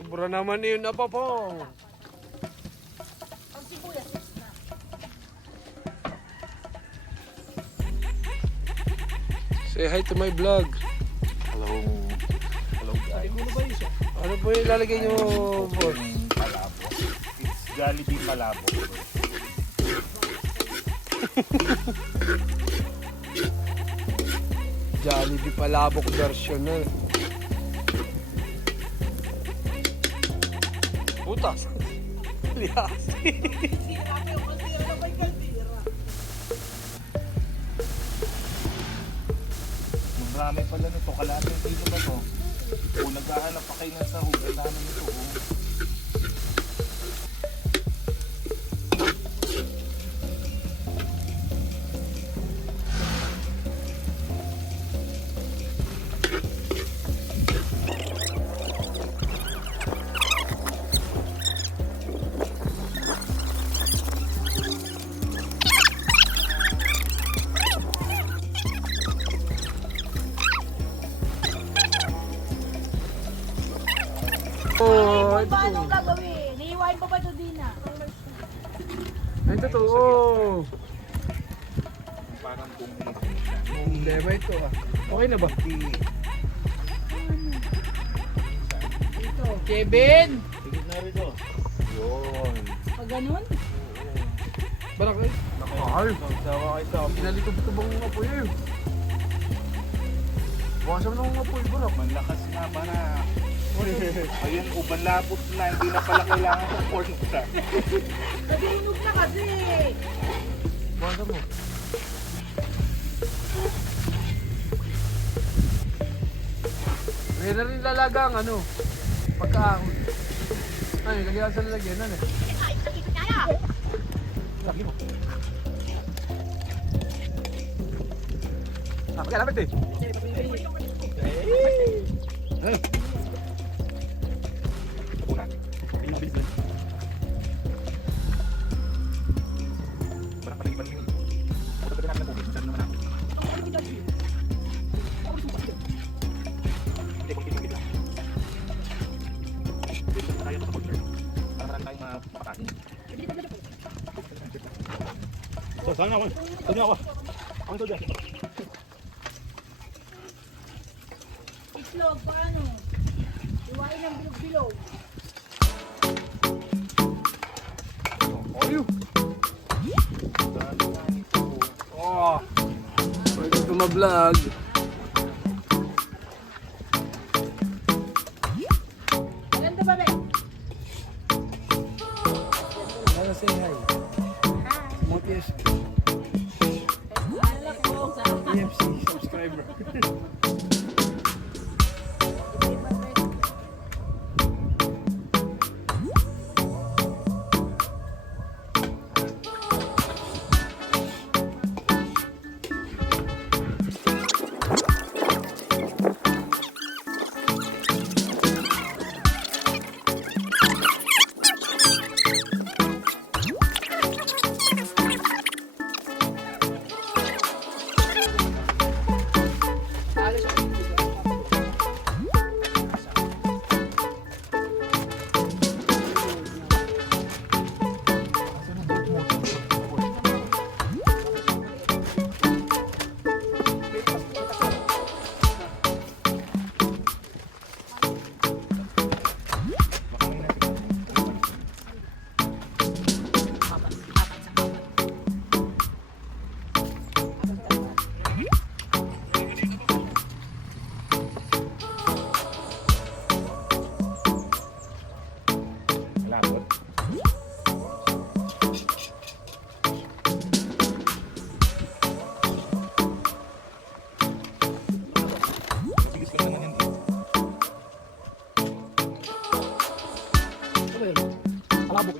Sobra naman yun na po. Ang sibuyas na. Say hi to my vlog. Hello. Hello guys. Ano po yung ilalagay nyo, boss? Palabo. It's Jollibee Palabo. Jollibee palabok version na. Butas. Liasi. Marami pala nito. Kalating kilo ba to? Kung naghahanap pa kayo ng sahog, ang dami nito. Oh, Ay, paano gagawin? Niiwain pa ba ito din ah? ay, totoo. Parang bumili. Hindi ba ito ah? Okay na ba? Ito. Kevin! Tigit na rin to. Yun. Pag ganun? Barakay. Ay, Sawa kayo sa pinalito-bito bang mga apoy eh. Bukasan mo ng mga apoy, barak. Manlakas nga ba na? Ayun, uban lapot na. Hindi na pala kailangan ng corn sa. Nadiinog na kasi! Bukasan mo. May na rin lalaga ang ano, pagkaahon. Ay, lagyan sa lalagyan, ano eh. Lagi mo. Ah, pagkalamit eh. Ay. So, sana ako. Sana ako. Ang to dyan. Itlog, paano? Iwain ng bilog-bilog. Ayun. Oh. Welcome to my vlog. Ganda ba, Ben? Wanna say hi? Motis Alak mo sa EFC subscriber. Malapot. Matigas ka naman yan. Ano yun? Palabok.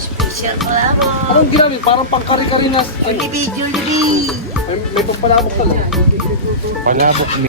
Special palabo. Anong ginamit? Parang pang-kari-kari na. Jollibee! May pampalabok ka lang. Palabok ni...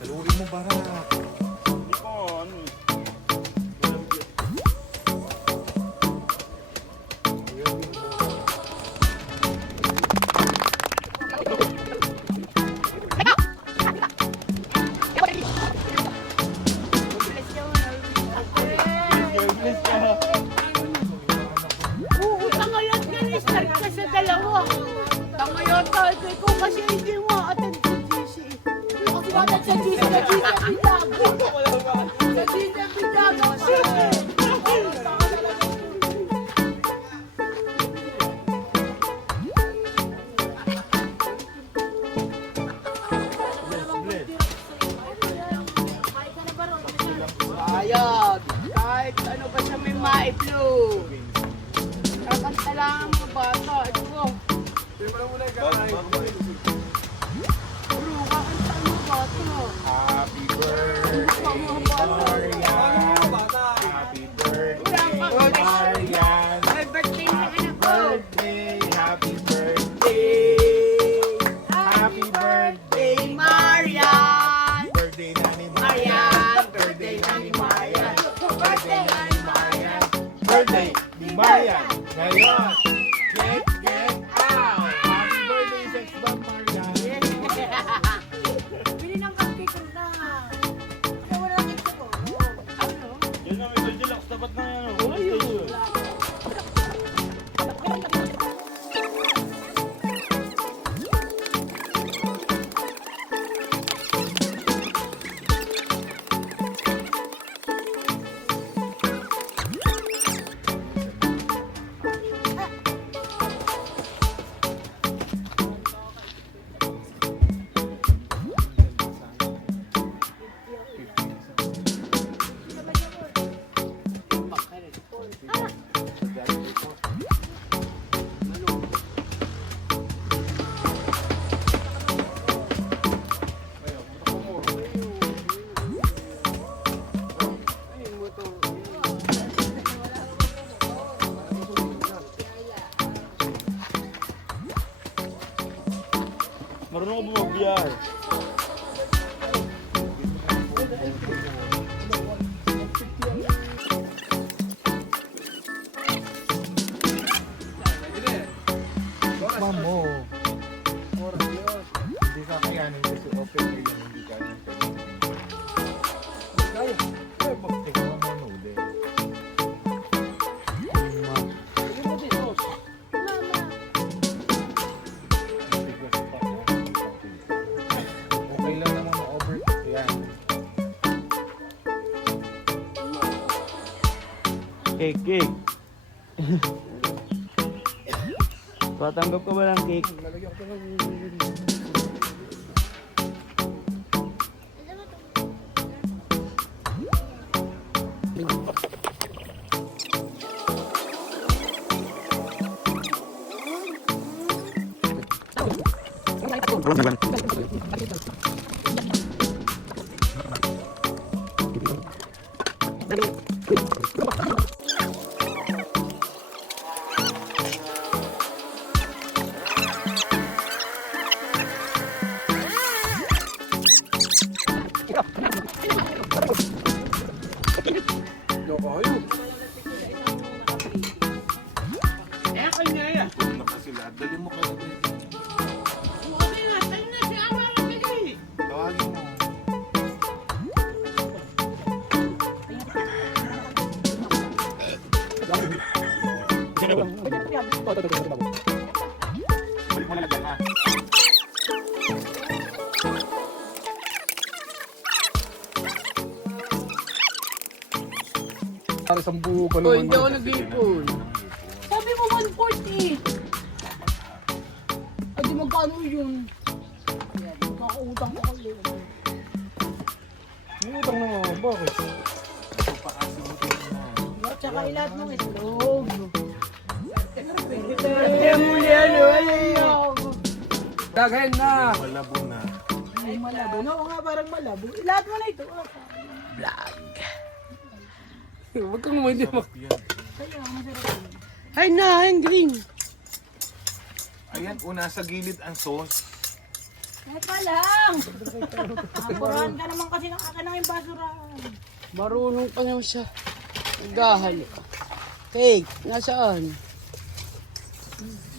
Dalurin mo bara. Hindi ko, ano eh. Oo, tangayan ka ni start ka sa dalawa. Tangayan tayo ko kasi hindi mo attend sa GC. Kasi attend sa GC, sa GC Bidago. Sa GC Bidago siya. Ayag, kahit ano ba siya may maiplo. Kakanta lang ang mga bata. Ito. Bro, kakanta ang mga bata. Happy birthday, Marian. Happy birthday, Marian. May birthday na anak ko. Birthday, happy birthday. Happy birthday, Marian! birthday na ni Marian! Birthday na ni Marian. Birthday na ni Marian. Birthday ni Marian. Ngayon, get out. Happy birthday, sex bomb, Marian. Bili ng cupcake ko na. Ano wala lang ito ko? Ano? Yun na, may Goldilocks. Dapat na yan. Station. Marunong ko bumabiyar. Tikman mo. Hindi ka kayanin kasi open air yan, hindi ka yung Tikman mo nude. Okay lang naman ma-overcook yan. Cake. Patanggap ka ba ng cake? Kaya kanya yan. Kung na sila, dali mo kayo. Okay na, tayo na si Amar ang bigay. Tawagin mo. Balik mo na lang dyan, ha? Para sa buo pa Oh, hindi ako nag-ipon. Sabi mo 140. Ay, di magkano yun? Ayan, kakautang ko kayo. May utang na nga, bakit? At saka ilat mong itlog. Hindi mo yan, ayaw. Daghan na. Malabo na. Malabo. No, nga parang malabo. Lahat mo na ito. Huwag kang mo hindi mo. Ay na, ang green. Ayan, una sa gilid ang sauce. Teka lang. Nakapurahan ka naman kasi ng akin ng basurahan. Marunong pa naman siya. Nagahal. Cake, nasaan?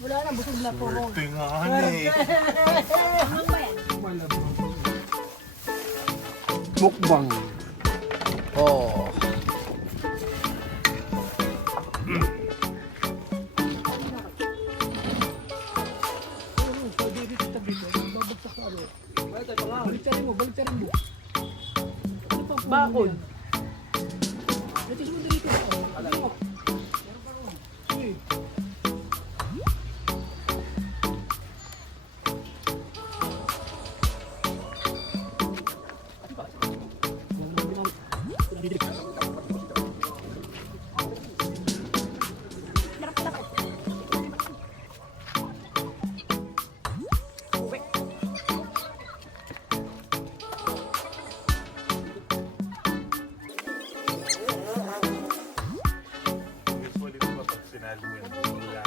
Wala na, busog na po. Tingaan eh. Mukbang. Oh. Baliktarin mo. Bakod. Usually diba pag sinali mo yun, wala.